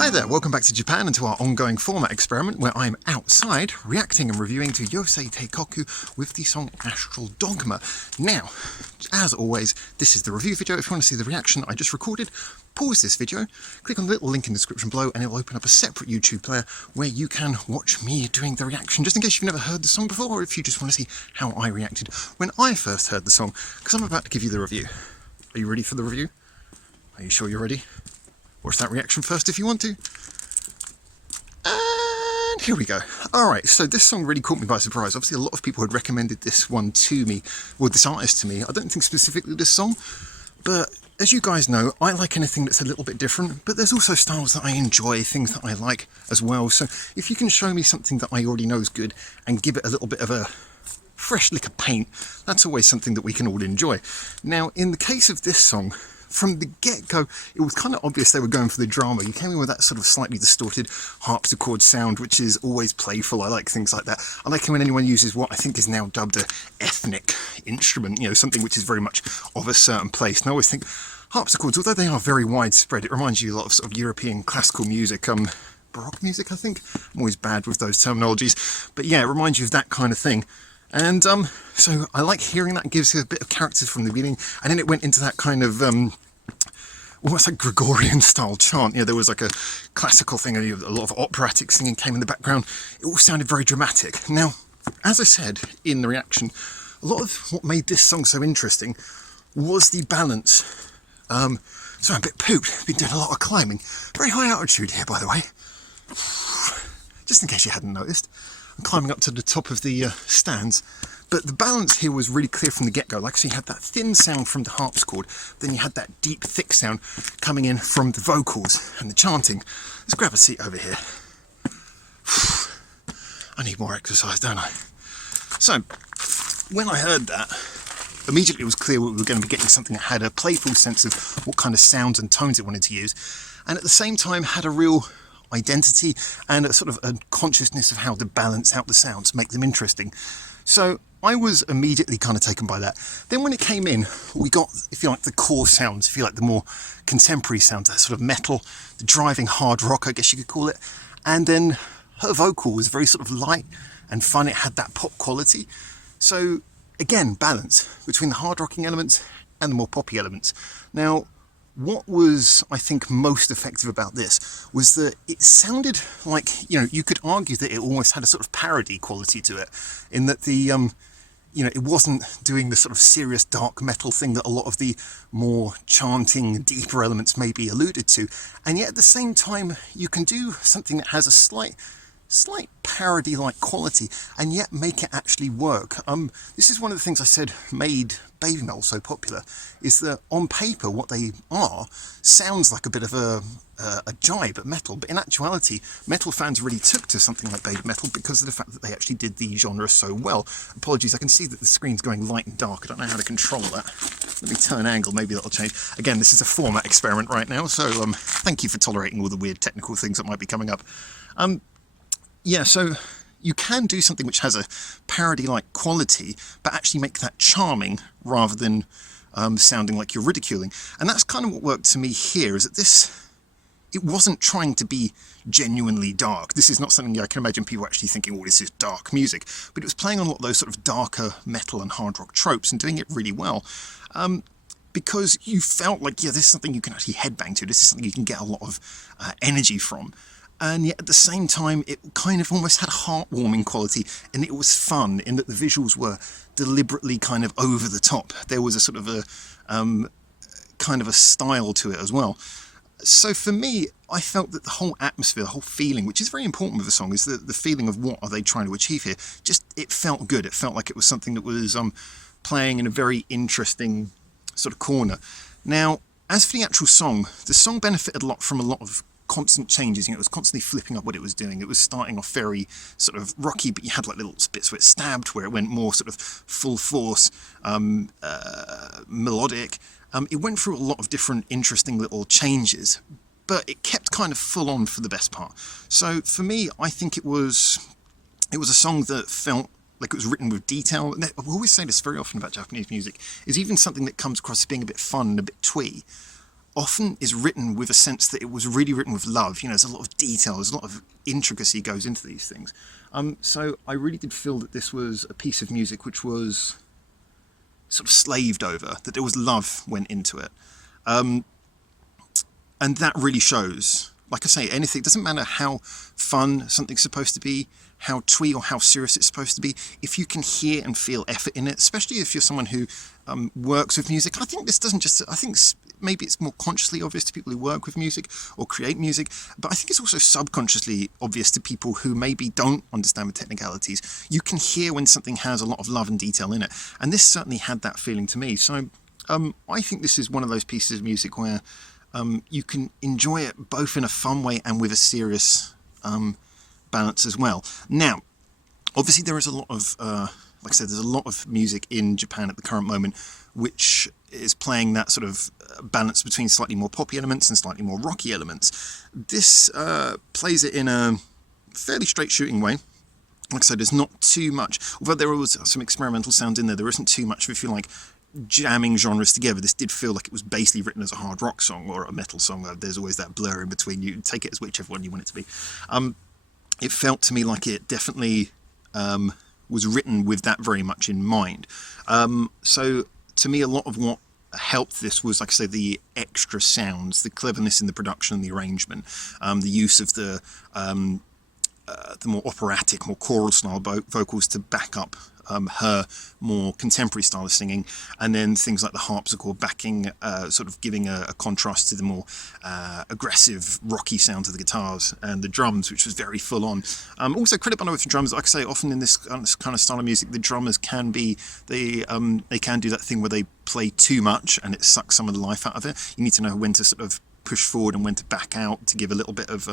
Hi there, welcome back to Japan and to our ongoing format experiment where I'm outside reacting and reviewing to Yousei Teikoku with the song Astral Dogma. Now, as always, this is the review video. If you want to see the reaction I just recorded, pause this video, click on the little link in the description below and it will open up a separate YouTube player where you can watch me doing the reaction, just in case you've never heard the song before or if you just want to see how I reacted when I first heard the song, because I'm about to give you the review. Are you ready for the review? Are you sure you're ready? Watch that reaction first if you want to. And here we go. Alright, so this song really caught me by surprise. Obviously a lot of people had recommended this one to me, or this artist to me. I don't think specifically this song, but as you guys know, I like anything that's a little bit different, but there's also styles that I enjoy, things that I like as well. So if you can show me something that I already know is good and give it a little bit of a fresh lick of paint, that's always something that we can all enjoy. Now, in the case of this song, from the get-go, it was kind of obvious they were going for the drama. You came in with that sort of slightly distorted harpsichord sound, which is always playful. I like things like that. I like it when anyone uses what I think is now dubbed an ethnic instrument, you know, something which is very much of a certain place. And I always think harpsichords, although they are very widespread, it reminds you a lot of sort of European classical music, Baroque music, I think. I'm always bad with those terminologies. But yeah, it reminds you of that kind of thing. And so I like hearing that. It gives you a bit of character from the beginning, and then it went into that kind of almost like Gregorian style chant. You know, there was like a classical thing, and a lot of operatic singing came in the background. It all sounded very dramatic. Now, as I said in the reaction, a lot of what made this song so interesting was the balance. So I'm a bit pooped. Been doing a lot of climbing. Very high altitude here, by the way. Just in case you hadn't noticed. Climbing up to the top of the stands, but the balance here was really clear from the get-go. Like, so you had that thin sound from the harpsichord, then you had that deep, thick sound coming in from the vocals and the chanting. Let's grab a seat over here. I need more exercise, don't I? So, when I heard that, immediately it was clear we were going to be getting something that had a playful sense of what kind of sounds and tones it wanted to use, and at the same time had a real identity and a sort of a consciousness of how to balance out the sounds, make them interesting. So I was immediately kind of taken by that. Then when it came in, we got, if you like, the core sounds, if you like, the more contemporary sounds, that sort of metal, the driving hard rock, I guess you could call it. And then her vocal was very sort of light and fun. It had that pop quality. So again, balance between the hard rocking elements and the more poppy elements. Now, what was, I think, most effective about this was that it sounded like, you know, you could argue that it almost had a sort of parody quality to it, in that the, you know, it wasn't doing the sort of serious dark metal thing that a lot of the more chanting, deeper elements maybe alluded to. And yet at the same time, you can do something that has a slight parody-like quality and yet make it actually work. This is one of the things I said made Babymetal so popular, is that on paper what they are sounds like a bit of a jibe at metal, but in actuality metal fans really took to something like Babymetal because of the fact that they actually did the genre so well. Apologies, I can see that the screen's going light and dark. I don't know how to control that. Let me turn angle, maybe that'll change. Again, this is a format experiment right now, so thank you for tolerating all the weird technical things that might be coming up. Yeah, so you can do something which has a parody-like quality, but actually make that charming rather than sounding like you're ridiculing. And that's kind of what worked to me here, is that this, it wasn't trying to be genuinely dark. This is not something I can imagine people actually thinking, oh, this is dark music. But it was playing on a lot of those sort of darker metal and hard rock tropes and doing it really well. Because you felt like, yeah, this is something you can actually headbang to. This is something you can get a lot of energy from. And yet at the same time, it kind of almost had a heartwarming quality, and it was fun in that the visuals were deliberately kind of over the top. There was a sort of a kind of a style to it as well. So for me, I felt that the whole atmosphere, the whole feeling, which is very important with the song, is the feeling of what are they trying to achieve here. Just, it felt good. It felt like it was something that was playing in a very interesting sort of corner. Now, as for the actual song, the song benefited a lot from a lot of constant changes. You know, it was constantly flipping up what it was doing. It was starting off very sort of rocky, but you had like little bits where it stabbed, where it went more sort of full force, melodic. It went through a lot of different interesting little changes, but it kept kind of full on for the best part. So for me, I think it was a song that felt like it was written with detail. And I always say this very often about Japanese music, is even something that comes across as being a bit fun and a bit twee often is written with a sense that it was really written with love. You know, there's a lot of detail, there's a lot of intricacy goes into these things. So I really did feel that this was a piece of music which was sort of slaved over, that there was love went into it. And that really shows. Like I say, anything, it doesn't matter how fun something's supposed to be, how twee or how serious it's supposed to be, if you can hear and feel effort in it, especially if you're someone who works with music. I think this doesn't just, I think maybe it's more consciously obvious to people who work with music or create music, but I think it's also subconsciously obvious to people who maybe don't understand the technicalities. You can hear when something has a lot of love and detail in it, and this certainly had that feeling to me. So I think this is one of those pieces of music where you can enjoy it both in a fun way and with a serious balance as well. Now, obviously there is a lot of, like I said, there's a lot of music in Japan at the current moment which is playing that sort of balance between slightly more poppy elements and slightly more rocky elements. This plays it in a fairly straight shooting way. Like I said, there's not too much, although there was some experimental sounds in there, there isn't too much, if you like, jamming genres together. This did feel like it was basically written as a hard rock song or a metal song. There's always that blur in between. You take it as whichever one you want it to be. It felt to me like it definitely was written with that very much in mind. So to me, a lot of what helped this was, like I say, the extra sounds, the cleverness in the production, the arrangement, the use of the more operatic, more choral style vocals to back up her more contemporary style of singing, and then things like the harpsichord backing, sort of giving a contrast to the more aggressive, rocky sounds of the guitars, and the drums, which was very full on. Also, credit by the way for drums. Like I say, often in this kind of style of music, the drummers can be, they can do that thing where they play too much and it sucks some of the life out of it. You need to know when to sort of push forward and when to back out to give a little bit of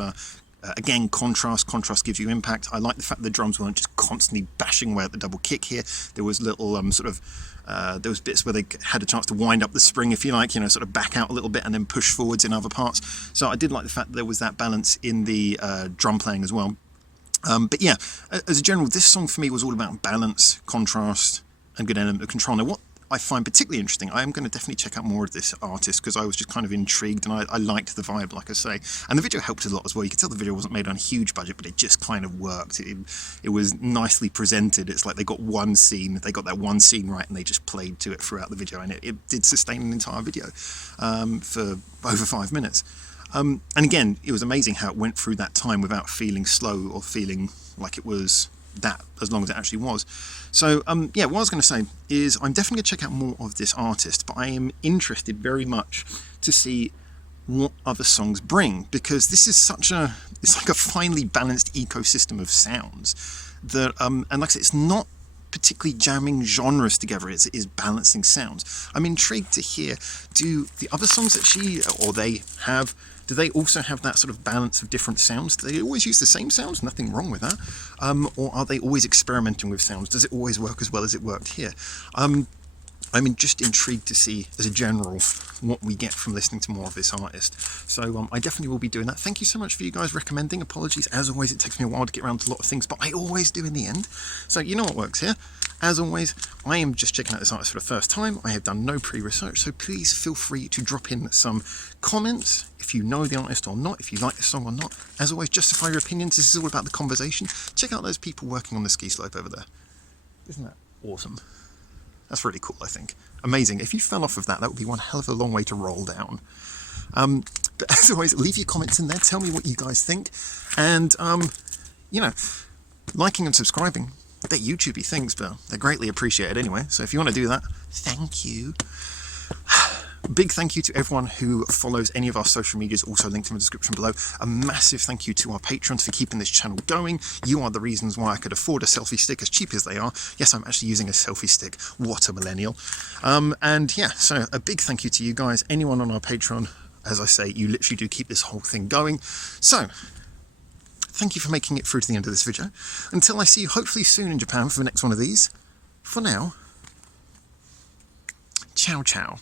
again, contrast gives you impact. I like the fact that the drums weren't just constantly bashing away at the double kick here. There was little there was bits where they had a chance to wind up the spring, if you like, you know, sort of back out a little bit and then push forwards in other parts. So I did like the fact that there was that balance in the drum playing as well. But yeah, as a general, this song for me was all about balance, contrast, and good element of control. Now, what I find particularly interesting, I am going to definitely check out more of this artist because I was just kind of intrigued and I liked the vibe, like I say. And the video helped a lot as well. You could tell the video wasn't made on a huge budget, but it just kind of worked. It was nicely presented. It's like they got one scene, they got that one scene right, and they just played to it throughout the video. And it did sustain an entire video for over 5 minutes. And again, it was amazing how it went through that time without feeling slow or feeling like it was that as long as it actually was. So yeah, what I was going to say is I'm definitely going to check out more of this artist, but I am interested very much to see what other songs bring, because this is it's like a finely balanced ecosystem of sounds that and like I said, it's not particularly jamming genres together, it is balancing sounds. I'm intrigued to hear, do the other songs that she or they have, do they also have that sort of balance of different sounds? Do they always use the same sounds? Nothing wrong with that. Or are they always experimenting with sounds? Does it always work as well as it worked here? I'm just intrigued to see, as a general, what we get from listening to more of this artist. So I definitely will be doing that. Thank you so much for you guys recommending. Apologies, as always, it takes me a while to get around to a lot of things, but I always do in the end. So you know what works here. As always, I am just checking out this artist for the first time. I have done no pre-research, so please feel free to drop in some comments if you know the artist or not, if you like the song or not. As always, justify your opinions. This is all about the conversation. Check out those people working on the ski slope over there. Isn't that awesome? That's really cool, I think. Amazing. If you fell off of that, that would be one hell of a long way to roll down. But as always, leave your comments in there. Tell me what you guys think. And, you know, liking and subscribing, they're YouTubey things, but they're greatly appreciated anyway. So if you want to do that, thank you. Big thank you to everyone who follows any of our social medias, also linked in the description below. A massive thank you to our patrons for keeping this channel going. You are the reasons why I could afford a selfie stick, as cheap as they are. Yes, I'm actually using a selfie stick. What a millennial. And yeah, so a big thank you to you guys. Anyone on our Patreon, as I say, you literally do keep this whole thing going. So, thank you for making it through to the end of this video. Until I see you hopefully soon in Japan for the next one of these, for now, ciao ciao.